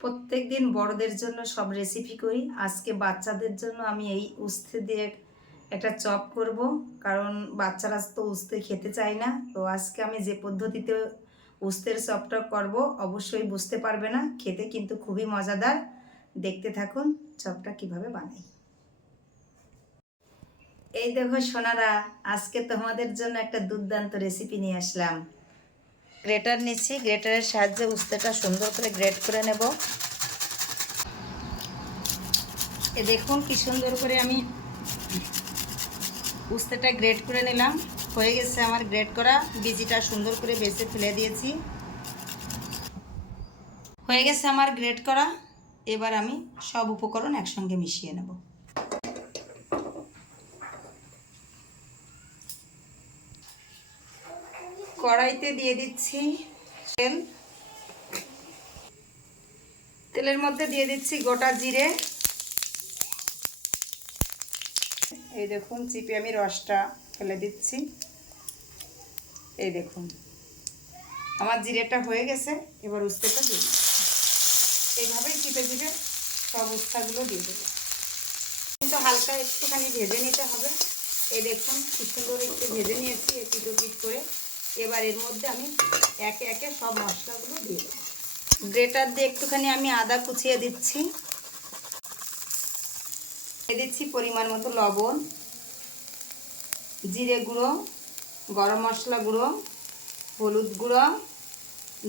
প্রত্যেকদিন বড়দের জন্য সব রেসিপি করি, আজকে বাচ্চাদের জন্য আমি এই উস্তে দিয়ে একটা চপ করব। কারণ বাচ্চারা তো উস্তে খেতে চায় না। তো আজকে আমি যে পদ্ধতিতে উস্তের চপটা করব অবশ্যই বুঝতে পারবে না, খেতে কিন্তু খুবই মজাদার। দেখতে থাকুন চপটা কিভাবে বানাই। এই দেখো সোনারা, আজকে তোমাদের জন্য একটা দুর্দান্ত রেসিপি নিয়ে আসলাম। গ্রেটার নিচ্ছি, গ্রেটারের সাহায্যে উস্তেটা সুন্দর করে গ্রেট করে নেব। এ দেখুন কি সুন্দর করে আমি উস্তেটা গ্রেট করে নিলাম। হয়ে গেছে আমার গ্রেট করা, বিচিটা সুন্দর করে বেছে ফেলে দিয়েছি। হয়ে গেছে আমার গ্রেট করা। এবার আমি সব উপকরণ একসঙ্গে মিশিয়ে নেব। কড়াইতে দিয়ে দিচ্ছি তেল। তেলের মধ্যে দিয়ে দিচ্ছি গোটা জিরে। এই দেখুন চিপে আমি রসটা ফেলে দিচ্ছি। এই দেখুন আমার জিরেটা হয়ে গেছে। এবার উস্তেটা দিয়ে দিচ্ছি। এইভাবেই চিপে চিপে সব উস্তাগুলো দিয়ে দেবো, কিন্তু হালকা একটুখানি ভেজে নিতে হবে। এই দেখুন কি সুন্দর একটু ভেজে নিয়েছি এপিট ওপিট করে। এবার এর মধ্যে আমি একে একে সব মশলাগুলো দিয়ে দেবো। গ্রেটার দিয়ে একটুখানি আমি আদা কুচিয়ে দিচ্ছি। দিয়ে দিচ্ছি পরিমাণ মতো লবণ, জিরে গুঁড়ো, গরম মশলা গুঁড়ো, হলুদ গুঁড়ো,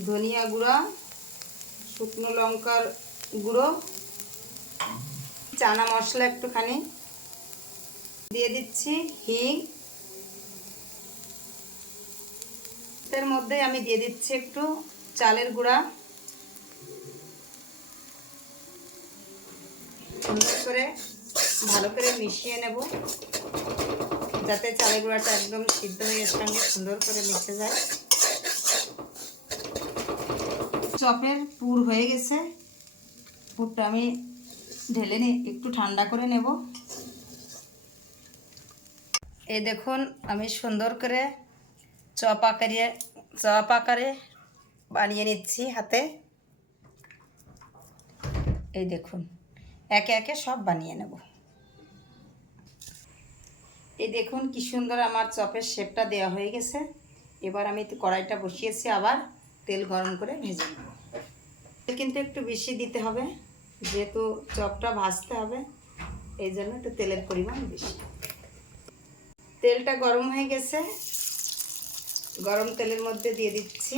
ধনিয়া গুঁড়ো, শুকনো লঙ্কার গুঁড়ো, চানা মশলা একটুখানি দিয়ে দিচ্ছি, হিং। এর মধ্যে আমি দিয়ে দিচ্ছি একটু চালের গুঁড়া। সুন্দর করে ভালো করে মিশিয়ে নেব, যাতে চালের গুঁড়াটা একদম সিদ্ধ হয়ে এর সঙ্গে সুন্দর করে মিশে যায়। চপের পুর হয়ে গেছে, পুরটা আমি ঢেলে নিয়ে একটু ঠান্ডা করে নেব। এই দেখুন আমি সুন্দর করে চপ আকারে বানিয়ে নিচ্ছি হাতে। এই দেখুন একে একে সব বানিয়ে নেব। এই দেখুন কি সুন্দর আমার চপের শেপটা দেওয়া হয়ে গেছে। এবার আমি কড়াইটা বসিয়েছি, আবার তেল গরম করে ভেজে নেব। তেল কিন্তু একটু বেশি দিতে হবে, যেহেতু চপটা ভাজতে হবে, এই জন্য একটু তেলের পরিমাণ বেশি। তেলটা গরম হয়ে গেছে, গরম তেলের মধ্যে দিয়ে দিচ্ছি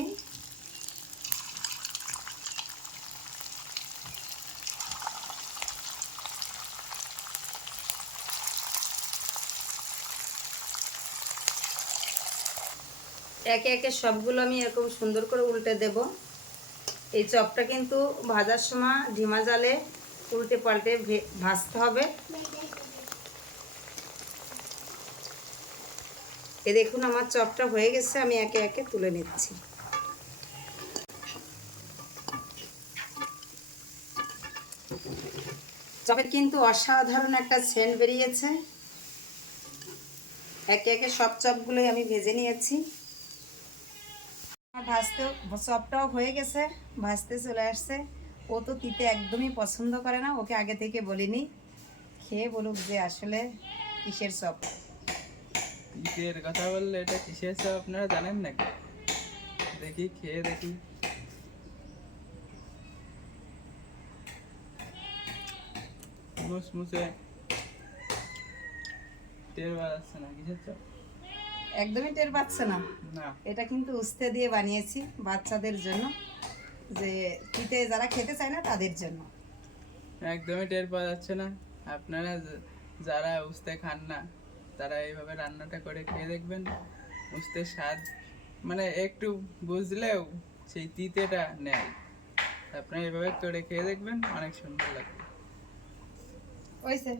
একে একে সবগুলো আমি এরকম সুন্দর করে উল্টে দেব। এই চপটা কিন্তু ভাজার সময় ধিমা জালে উল্টে পাল্টে ভাজতে হবে। এ দেখুন আমার চপটা হয়ে গেছে, আমি একে একে তুলে নিচ্ছি। চপের কিন্তু অসাধারণ একটা সেন্ট বেরিয়েছে। একে একে সব চপগুলোই আমি ভেজে নিয়েছি। চপটাও হয়ে গেছে, ভাজতে চলে আসছে। ও তো তিতে একদমই পছন্দ করে না, ওকে আগে থেকে বলিনি, খেয়ে বলুক যে আসলে কিসের চপ। তিতের কথা বললে এটা কিসের চপ আপনারা জানেন নাকি? দেখি খেয়ে দেখি। মুসমুসে টের বাজাচ্ছে না, কিসের চপ? একদমই টের পাচ্ছে না। না, এটা কিন্তু উস্তে দিয়ে বানিয়েছি বাচ্চাদের জন্য, যে তিতে যারা খেতে চায় না তাদের জন্য। একদমই টের পাওয়া যাচ্ছে না। আপনারা যারা উস্তে খান না তারা এইভাবে রান্নাটা করে খেয়ে দেখবেন। উস্তের স্বাদ মানে একটু বুঝলেও সেই তিতেটা নেই। আপনারা এইভাবে করে খেয়ে দেখবেন, অনেক সুন্দর লাগবে। ওইসে